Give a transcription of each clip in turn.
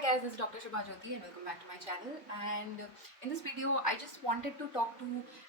guys, this is Dr. Shubha Jyoti and welcome back to my channel. And in this video, I just wanted to talk to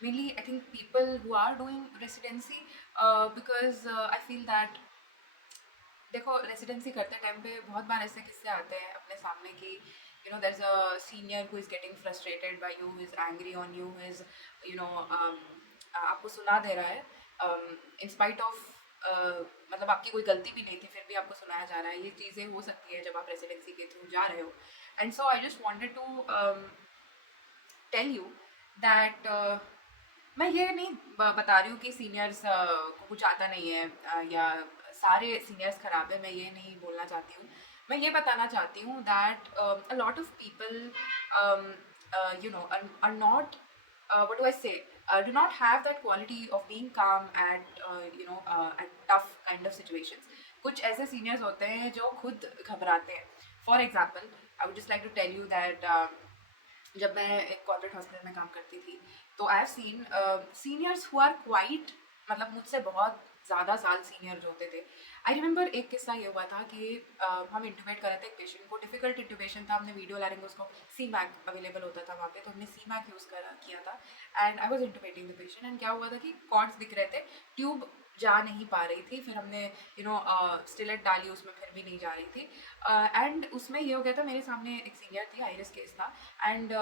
mainly, I think, people who are doing residency because I feel that देखो residency करते time पे बहुत बार ऐसे किस्से आते हैं अपने सामने कि there's a senior who is getting frustrated by you, who is angry on you, who is आपको सुना दे रहा है in spite of मतलब आपकी कोई गलती भी नहीं थी फिर भी आपको सुनाया जा रहा है. ये चीज़ें हो सकती है जब आप रेसिडेंसी के थ्रू जा रहे हो. And so I just wanted to tell you that मैं ये नहीं बता रही हूँ कि सीनियर्स को कुछ आता नहीं है या सारे सीनियर्स खराब है. मैं ये नहीं बोलना चाहती हूँ. मैं ये बताना चाहती हूँ that a lot of people are not what do I say, do not have that quality of being calm at at tough kind of situations. कुछ ऐसे seniors होते हैं जो खुद घबराते हैं. For example, I would just like to tell you that जब मैं एक कॉर्पोरेट हॉस्पिटल में काम करती थी तो I have seen seniors who are quite मतलब मुझसे बहुत ज़्यादा साल सीनियर जो होते थे. आई रिमेंबर एक किस्सा ये हुआ था कि हम इंटूबेट कर रहे थे एक पेशेंट को. डिफिकल्ट इंटूबेशन था. हमने वीडियो लैरिंगोस्कोप सी मैक अवेलेबल होता था वहाँ पे तो हमने सी मैक यूज़ किया था. And I was intubating the patient एंड क्या हुआ था कि कॉर्ड्स दिख रहे थे, ट्यूब जा नहीं पा रही थी. फिर हमने स्टिलेट डाली उसमें फिर भी नहीं जा रही थी. एंड उसमें ये हो गया था, मेरे सामने एक सीनियर थी, हाई रिस्क केस था एंड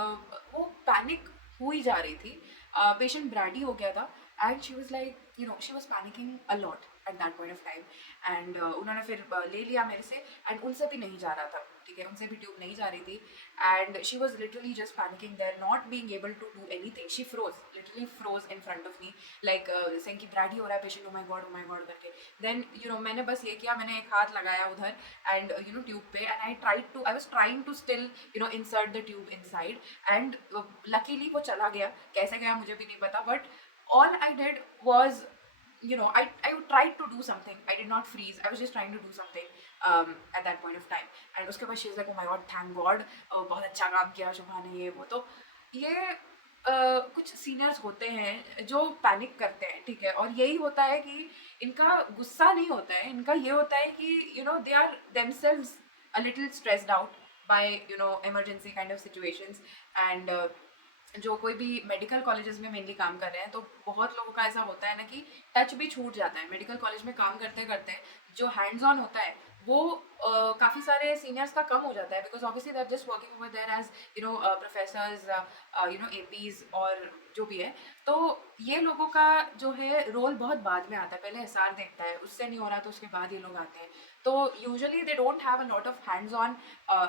वो पैनिक हो ही जा रही थी. पेशेंट ब्रैडी हो गया था and she was like she was panicking a lot at that point of time. And उन्होंने फिर ले लिया मेरे से एंड उनसे भी नहीं जा रहा था. ठीक है, उनसे भी ट्यूब नहीं जा रही थी and she was literally just panicking there, not being able to do anything. She froze, literally froze in front of me like saying कि ब्रैडी हो रहा है पेशेंट, ओ माय गॉड करके. देन मैंने बस ये किया, मैंने एक हाथ लगाया उधर एंड ट्यूब पे and I was trying to still insert the tube inside and luckily वो चला गया. कैसे गया मुझे भी नहीं पता, but all I did was I tried to do something. I did not freeze. I was just trying to do something at that point of time. And उसके बाद she was like, oh my god, thank god, बहुत अच्छा काम किया शुभा ने. ये वो तो ये कुछ सीनियर्स होते हैं जो पैनिक करते हैं. ठीक है, और यही होता है कि इनका गुस्सा नहीं होता है, इनका ये होता है कि they are themselves a little stressed out by emergency kind of situations. And जो कोई भी मेडिकल कॉलेजेस में मेनली काम कर रहे हैं तो बहुत लोगों का ऐसा होता है ना कि टच भी छूट जाता है. मेडिकल कॉलेज में काम करते करते जो हैंड्स ऑन होता है वो काफ़ी सारे सीनियर्स का कम हो जाता है because obviously they are just working over there as professors APs और जो भी है. तो ये लोगों का जो है रोल बहुत बाद में आता है. पहले एसआर देखता है, उससे नहीं हो रहा तो उसके बाद ये लोग आते हैं. तो usually they don't have a lot of hands on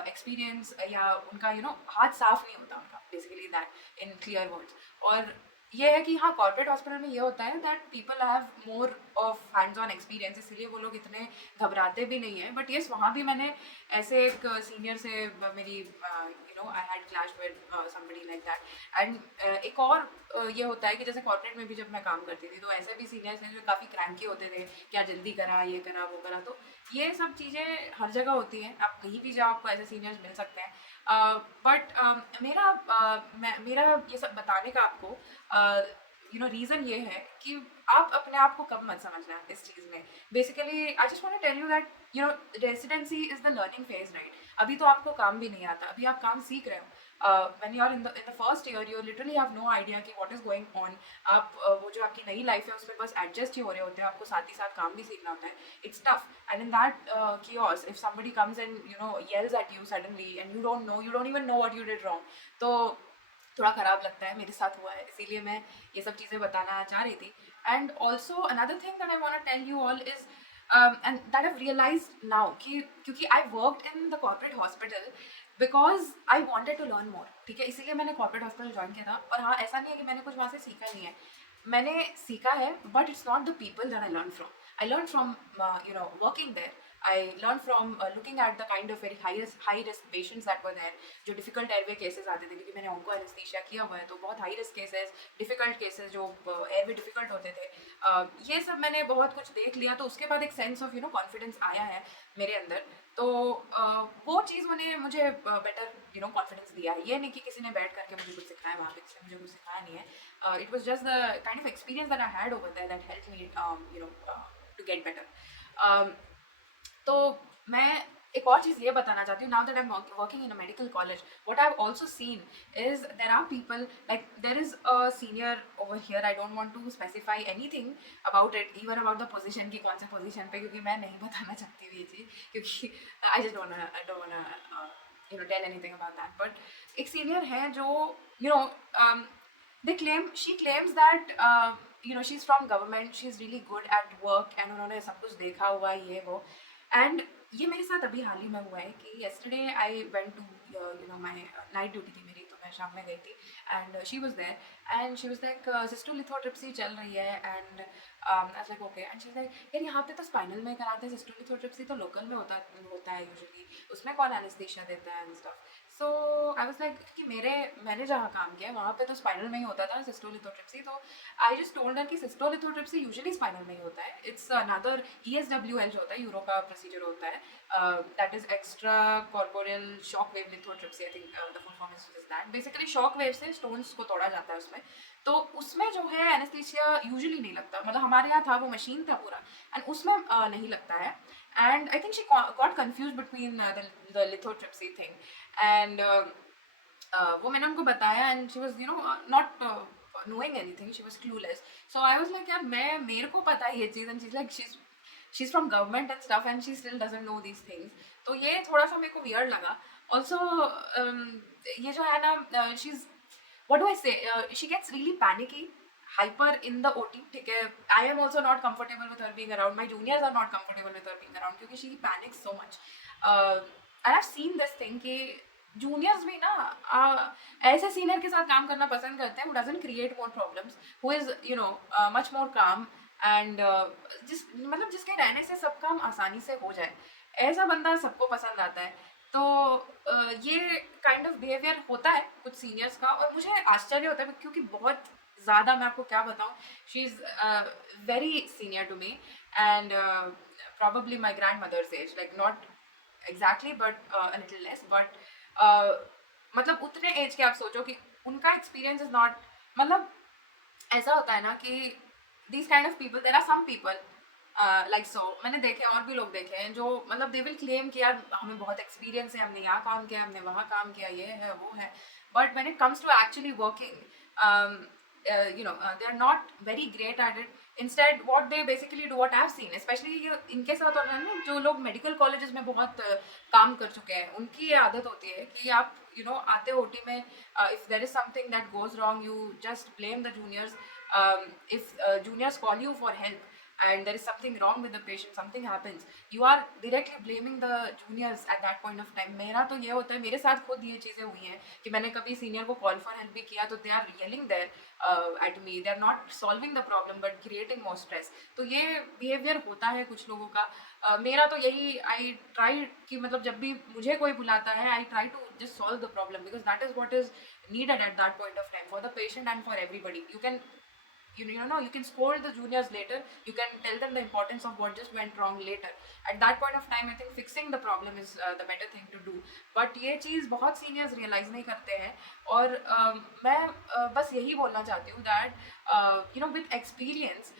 experience या उनका हाथ साफ नहीं होता उनका, basically that in clear words. और ये है कि हाँ, कॉर्पोरेट हॉस्पिटल में ये होता है that people have more of hands on experience, इसलिए वो लोग इतने घबराते भी नहीं हैं. बट येस, वहाँ भी मैंने ऐसे एक सीनियर से मेरी I had clash with somebody like that. And एक और ये होता है कि जैसे कॉर्पोरेट में भी जब मैं काम करती थी तो ऐसे भी सीनियर्स हैं जो काफ़ी क्रैंकी होते थे, क्या जल्दी करा, ये करा, वो करा. तो ये सब चीज़ें हर जगह होती हैं, आप कहीं भी जाओ आपको ऐसे सीनियर्स मिल सकते हैं. बट मेरा ये सब बताने का आपको रीज़न ये है कि आप अपने आप को कम मत समझना इस चीज़ में. Basically I just want to tell you that residency is the learning phase, right. अभी तो आपको काम भी नहीं आता, अभी आप काम सीख रहे हो. When you are in the first year you literally have no idea कि व्हाट इज़ गोइंग ऑन. आप वो जो आपकी नई लाइफ है उसमें बस एडजस्ट ही हो रहे होते हैं, आपको साथ ही साथ काम भी सीखना होता है. It's tough and in that chaos if somebody comes and yells at you suddenly and you don't even know what you did wrong, तो थोड़ा ख़राब लगता है. मेरे साथ हुआ है, इसीलिए मैं ये सब चीज़ें बताना चाह रही थी. And also another thing that I want to tell you all is and that I realised now कि क्योंकि I worked in the corporate hospital because I wanted to learn more. ठीक है, इसीलिए मैंने कॉर्पोरेट हॉस्पिटल ज्वाइन किया था. और हाँ, ऐसा नहीं है कि मैंने कुछ वहाँ से सीखा नहीं है, मैंने सीखा है, but it's not the people that I learn from. I learned from working there. I learned from looking at the kind of very high risk patients that were there. जो difficult airway cases आते थे, क्योंकि मैंने उनको anesthesia किया हुआ है, तो बहुत high risk cases, difficult cases जो airway difficult होते थे, ये सब मैंने बहुत कुछ देख लिया. तो उसके बाद एक sense of confidence आया है मेरे अंदर. तो वो चीज़ मुझे better confidence दिया है. ये नहीं कि किसी ने बैठ करके मुझे कुछ सिखाया, वहाँ पे किसी ने मुझे कुछ सिखाया नहीं है. It was just the kind of experience that I had over there that helped me to get better. तो मैं एक और चीज़ ये बताना चाहती हूँ, now that I am working in a medical college, what I have also seen is there are people like there is a senior over here, I don't want to specify anything about it, even about the position की कौन से position पे, क्योंकि मैं नहीं बताना चाहती हूँ ये चीज़, क्योंकि I just don't want you know tell anything about that, but एक सीनियर है जो you know she claims that you know she's from government, she's really good at work and उन्होंने सब कुछ देखा हुआ है ये वो, and ये मेरे साथ अभी हाल ही में हुआ है कि yesterday I went to you know my night duty थी मेरी, तो मैं शाम में गई थी and she was there and she was like cystolithotripsy चल रही है and I was like okay, and she's like यार यहाँ पे तो स्पाइनल में कराते हैं, cystolithotripsy तो लोकल में होता है यूजुअली, उसमें कौन एनेस्थीसिया देता है and stuff. So I was like कि मैंने जहाँ काम किया वहाँ पे तो स्पाइनल में ही होता था सिस्टोलिथोट्रिप्सी, तो आई जस्ट टोल्ड हर कि सिस्टोलिथोट्रिप्सी यूजुअली स्पाइनल में ही होता है, इट्स अनदर ESWL जो होता है, यूरो का प्रोसीजर होता है, that is extra corporeal shock wave lithotripsy, I think the full form is that. Basically shock wave से स्टोन्स को तोड़ा जाता है उसमें, तो उसमें जो है एनेस्थीसिया यूजुअली नहीं लगता, मतलब हमारे यहाँ था वो मशीन था पूरा एंड उसमें नहीं लगता है. And I think she got confused between the lithotripsy thing, and वो मैंने उनको बताया and she was you know not knowing anything, she was clueless. So I was like यार मेरे को पता है ये चीज़, and she's like she's from government and stuff and she still doesn't know these things. तो ये थोड़ा सा मेरे को weird लगा. Also ये जो है ना she's what do I say, she gets really panicky, hyper in the OT, ठीक है. I am also not comfortable with her being around, my juniors are not comfortable with her being around क्योंकि she panics so much. I have seen this thing कि juniors भी ना ऐसे senior के साथ काम करना पसंद करते हैं who doesn't create more problems, who is you know much more calm and मतलब जिसके रहने से सब काम आसानी से हो जाए, ऐसा बंदा सबको पसंद आता है. तो ये काइंड ऑफ बिहेवियर होता है कुछ सीनियर्स का और मुझे आश्चर्य होता है क्योंकि बहुत ज़्यादा, मैं आपको क्या बताऊँ, she is very senior to me and probably my grandmother's age, like not exactly but a little less, but मतलब उतने एज के आप सोचो कि उनका एक्सपीरियंस इज नॉट, मतलब ऐसा होता है ना कि these kind of people, there are some people like so, मैंने देखे और भी लोग देखे हैं जो मतलब they will claim कि यार हमें बहुत एक्सपीरियंस है, हमने यहाँ काम किया, हमने वहाँ काम किया, ये है वो है, but when it comes to actually working you know they are not very great at it. Instead what they basically do, what I've seen, especially ये इनके साथ होता है ना, जो लोग मेडिकल कॉलेजेस में बहुत काम कर चुके हैं, उनकी ये आदत होती है कि आप you know आते ओटी में if there is something that goes wrong, you just blame the juniors. If juniors call you for help and there is something wrong with the patient, something happens, you are directly blaming the juniors at that point of time. मेरा तो ये होता है, मेरे साथ खुद ये चीज़ें हुई हैं कि मैंने कभी सीनियर को कॉल फॉर हेल्प भी किया तो they are yelling there at me, they are not solving the problem but creating more stress. तो ये behavior होता है कुछ लोगों का. मेरा तो यही, I try कि मतलब जब भी मुझे कोई बुलाता है, I try to just solve the problem because that is what is needed at that point of time for the patient and for everybody. You can you know you can scold the juniors later, you can tell them the importance of what just went wrong later. At that point of time I think fixing the problem is the better thing to do, but ये चीज़ बहुत seniors realize नहीं करते हैं. और मैं बस यही बोलना चाहती हूँ that you know with experience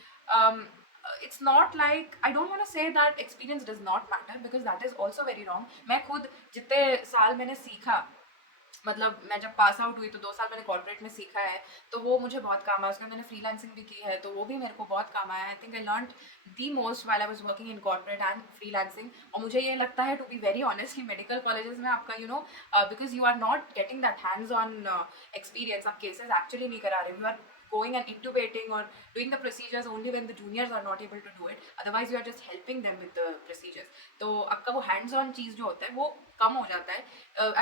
it's not like, I don't want to say that experience does not matter because that is also very wrong. मैं खुद जितने साल मैंने सीखा, मतलब मैं जब पास आउट हुई तो 2 साल मैंने कॉर्पोरेट में सीखा है, तो वो मुझे बहुत काम आया. उसमें मैंने फ्रीलांसिंग भी की है तो वो भी मेरे को बहुत काम आया. I think I learn the most while I was working in corporate and freelancing. और मुझे ये लगता है टू बी वेरी ऑनेस्ट कि मेडिकल कॉलेजेस में आपका you know because you are not getting that hands on experience, आप cases actually नहीं करा रहे, you are going and intubating or doing the procedures only when the juniors are not able to do it, otherwise you are just helping them with the procedures. तो आपका वो hands on चीज़ जो होता है वो कम हो जाता है.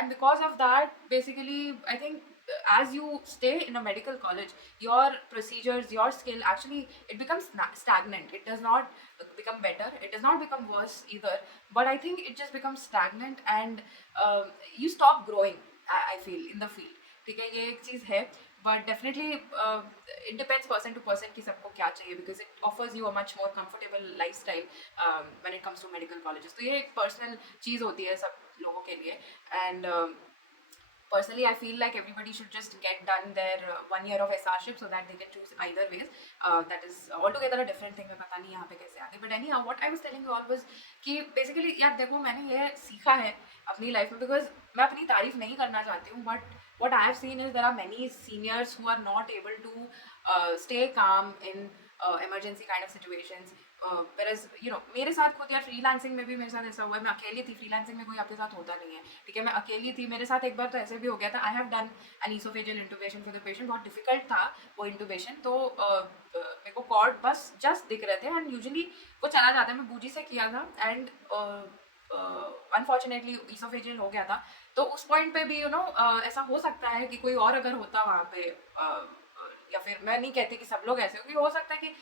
And because of that basically I think as you stay in a medical college, your procedures, your skill actually it becomes stagnant. It does not become better, it does not become worse either, but I think it just becomes stagnant and you stop growing. I feel in the field, ठीक है, ये एक चीज़ है. But definitely it depends person to person कि सबको क्या चाहिए because it offers you a much more comfortable lifestyle when it comes to medical colleges. तो ये एक personal चीज़ होती है सब लोगों के लिए. And Personally, I feel like everybody should just get done their 1 year of SRship so that they can choose either ways. That is altogether a different thing. मैं पता नहीं यहाँ पे कैसे आगे. But anyhow, what I was telling you all was कि basically यार देखो मैंने ये सीखा है अपनी लाइफ में, because मैं अपनी तारीफ नहीं करना चाहती हूँ, but what I have seen is there are many seniors who are not able to stay calm in emergency kind of situations. whereas मेरे साथ खुद यार फ्रीलांसिंग में भी मेरे साथ ऐसा हुआ है. मैं अकेली थी, फ्रीलांसिंग में कोई आपके साथ होता नहीं है, ठीक है. मैं अकेली थी, मेरे साथ एक बार तो ऐसे भी हो गया था. I have done an oesophageal इंटुबेशन for the patient. बहुत डिफिकल्ट था वो इंटुबेशन. तो मेरे को कॉर्ड बस जस्ट दिख रहे थे एंड यूजुअली वो चला जाता है. मैं बूजी से किया था एंड अनफॉर्चुनेटली ईसोफेजियल हो गया था. तो उस पॉइंट पे भी ऐसा हो सकता है कि कोई और अगर होता वहाँ पे या फिर मैं नहीं कहती कि सब लोग ऐसे हो सकता है कि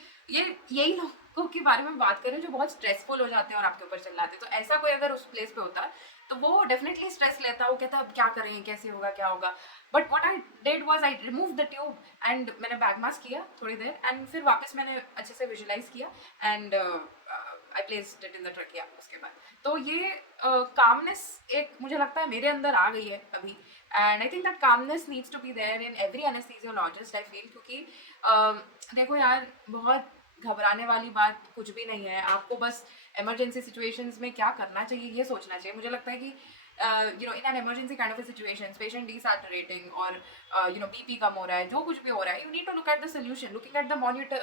यही लोगों के बारे में बात करें जो बहुत स्ट्रेसफुल हो जाते हैं और आपके ऊपर चिल्लाते हैं. तो ऐसा कोई अगर उस प्लेस पे होता तो वो डेफिनेटली स्ट्रेस लेता. वो कहता अब क्या करें, कैसे होगा, क्या होगा. But what I did was I remove the tube and मैंने बैग मास्क किया थोड़ी देर एंड फिर वापस मैंने अच्छे से विजुलाइज किया and I placed it in the trachea उसके बाद. तो ये कामनेस एक मुझे लगता है मेरे अंदर आ गई है अभी. And I think that calmness needs to be there in every anaesthesiologist I feel. क्योंकि देखो यार बहुत घबराने वाली बात कुछ भी नहीं है. आपको बस इमरजेंसी सिचुएशंस में क्या करना चाहिए ये सोचना चाहिए. मुझे लगता है कि in an emergency kind of a situation, patient desaturating और BP कम हो रहा है, जो कुछ भी हो रहा है, you need to look at the solution. Looking at the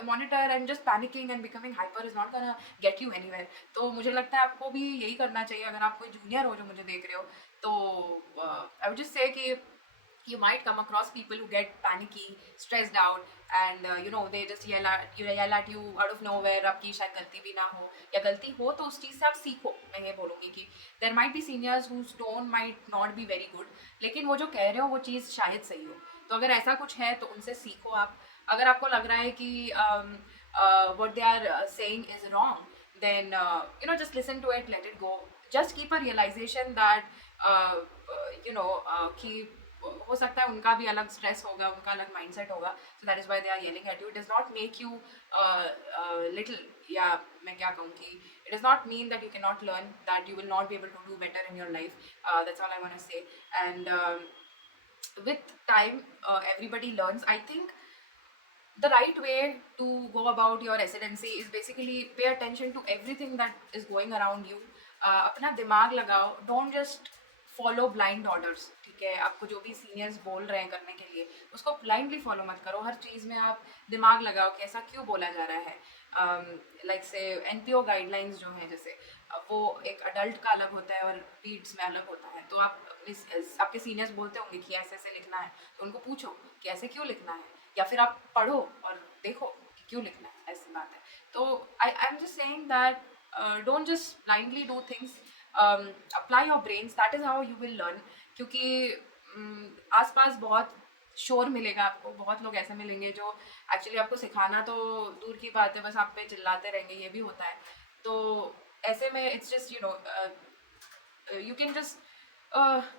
monitor and just panicking and becoming hyper is not gonna get you anywhere. तो मुझे लगता है आपको भी यही करना चाहिए. अगर आप कोई जूनियर हो जो मुझे देख रहे हो तो I would just say कि you might come across people who get panicky, stressed out, and they just yell at you out of nowhere. आपकी शायद गलती भी ना हो या गलती हो तो उस चीज़ से आप सीखो. मैं ये बोलूँगी कि there might be seniors whose tone might not be very good, लेकिन वो जो कह रहे हो वो चीज़ शायद सही हो. तो अगर ऐसा कुछ है तो उनसे सीखो आप. अगर आपको लग रहा है कि what they are saying is wrong, then just listen to it, let it go. Just keep a realization that कि हो सकता है उनका भी अलग स्ट्रेस होगा, उनका अलग माइंडसेट होगा. So that is why they are yelling at you. It does not make you little, या मैं क्या कहूँ कि it does not mean that you can not learn, that you will not be able to do better in your life. That's all I want to say. And with time everybody learns. I think the right way to go about your residency is basically pay attention to everything that is going around you. अपना दिमाग लगाओ. Don't just follow blind orders, ठीक है. आपको जो भी seniors बोल रहे हैं करने के लिए उसको ब्लाइंडली फॉलो मत करो. हर चीज़ में आप दिमाग लगाओ कि ऐसा क्यों बोला जा रहा है. लाइक से NPO गाइडलाइंस जो हैं जैसे वो एक अडल्ट का अलग होता है और पीड्स में अलग होता है. तो आप आपके सीनियर्स बोलते होंगे कि ऐसे ऐसे लिखना है, तो उनको पूछो कि ऐसे क्यों लिखना है, या फिर आप पढ़ो और देखो कि क्यों लिखना है. ऐसी बात है. तो I am just saying that don't just blindly do things. apply your brains. that is how you will learn. क्योंकि आसपास बहुत शोर मिलेगा आपको. बहुत लोग ऐसे मिलेंगे जो एक्चुअली आपको सिखाना तो दूर की बात है, बस आप पे चिल्लाते रहेंगे. ये भी होता है. तो ऐसे में it's just you can just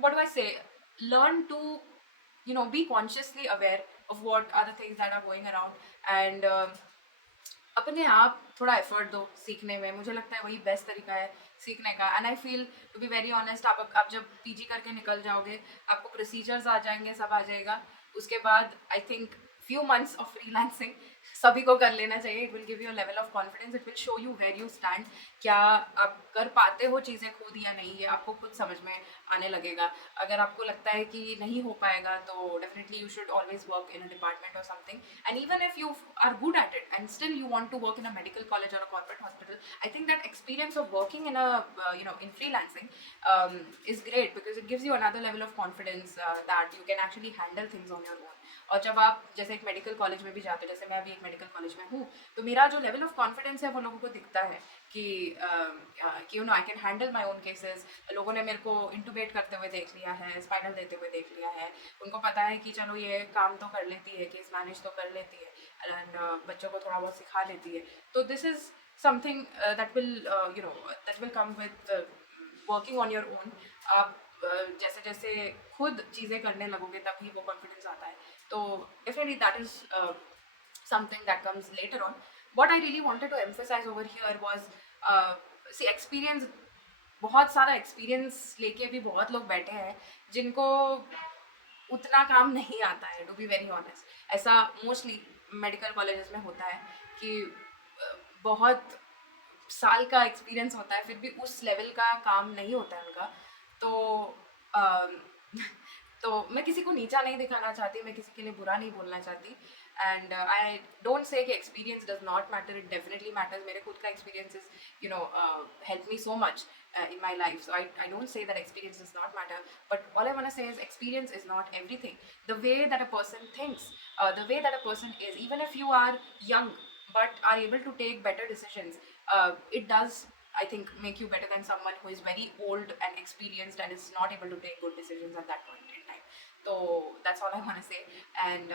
what do I say, learn to be consciously aware of what are the things that are going around and अपने आप थोड़ा एफर्ट दो सीखने में. मुझे लगता है वही बेस्ट तरीका है सीखने का. And I feel to be very honest, आप जब PG करके निकल जाओगे आपको प्रोसीजर्स आ जाएंगे, सब आ जाएगा. उसके बाद I think few months of freelancing सभी को कर लेना चाहिए. It will give you a level of confidence. It will show you where you stand. क्या आप कर पाते हो चीज़ें खुद या नहीं, ये आपको खुद समझ में आने लगेगा. अगर आपको लगता है कि नहीं हो पाएगा तो definitely you should always work in a department और something. And even if you are good at it and still you want to work in a medical college or a corporate hospital, I think that experience of working in a in freelancing is great because it gives you another level of confidence that you can actually handle things on your own. और जब आप जैसे एक medical college में भी जाते हो, जैसे मैं अभी एक मेडिकल कॉलेज में हूँ, तो मेरा जो लेवल ऑफ कॉन्फिडेंस है वो लोगों को दिखता है कि I can handle my own cases. लोगों ने मेरे को इंटूबेट करते हुए देख लिया है, स्पाइनल देते हुए देख लिया है. उनको पता है कि चलो ये काम तो कर लेती है, केस मैनेज तो कर लेती है एंड बच्चों को थोड़ा बहुत सिखा लेती है. तो this is something that will come with working on your own. आप जैसे जैसे खुद चीज़ें करने लगोगे तभी वो कॉन्फिडेंस आता है. तो definitely that is something that comes later on. What I really wanted to emphasise over here was see experience. बहुत सारा एक्सपीरियंस लेके भी बहुत लोग बैठे हैं जिनको उतना काम नहीं आता है, टू बी वेरी ऑनेस्ट। ऐसा मोस्टली मेडिकल कॉलेजेस में होता है कि बहुत साल का एक्सपीरियंस होता है, फिर भी उस लेवल का काम नहीं होता है उनका। तो अम, तो मैं किसी को नीचा नहीं दिखाना चाहती, मैं किसी के लिए बुरा नहीं बोलना चाहती। एंड आई डोंट से कि experience does not matter, it definitely matters. मेरे खुद का experience is help me so much in my life, so I don't say that experience does not matter, but all I want to say is experience is not everything. The way that a person thinks, the way that a person is, even if you are young but are able to take better decisions, it does, I think, make you better than someone who is very old and experienced and is not able to take good decisions at that point in time. So that's all I want to say. And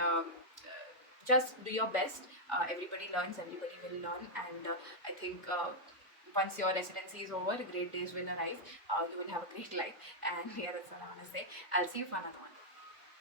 just do your best. Everybody learns, everybody will learn, and I think once your residency is over, great days will arrive. You will have a great life, and yeah, that's what I want to say. I'll see you for another one.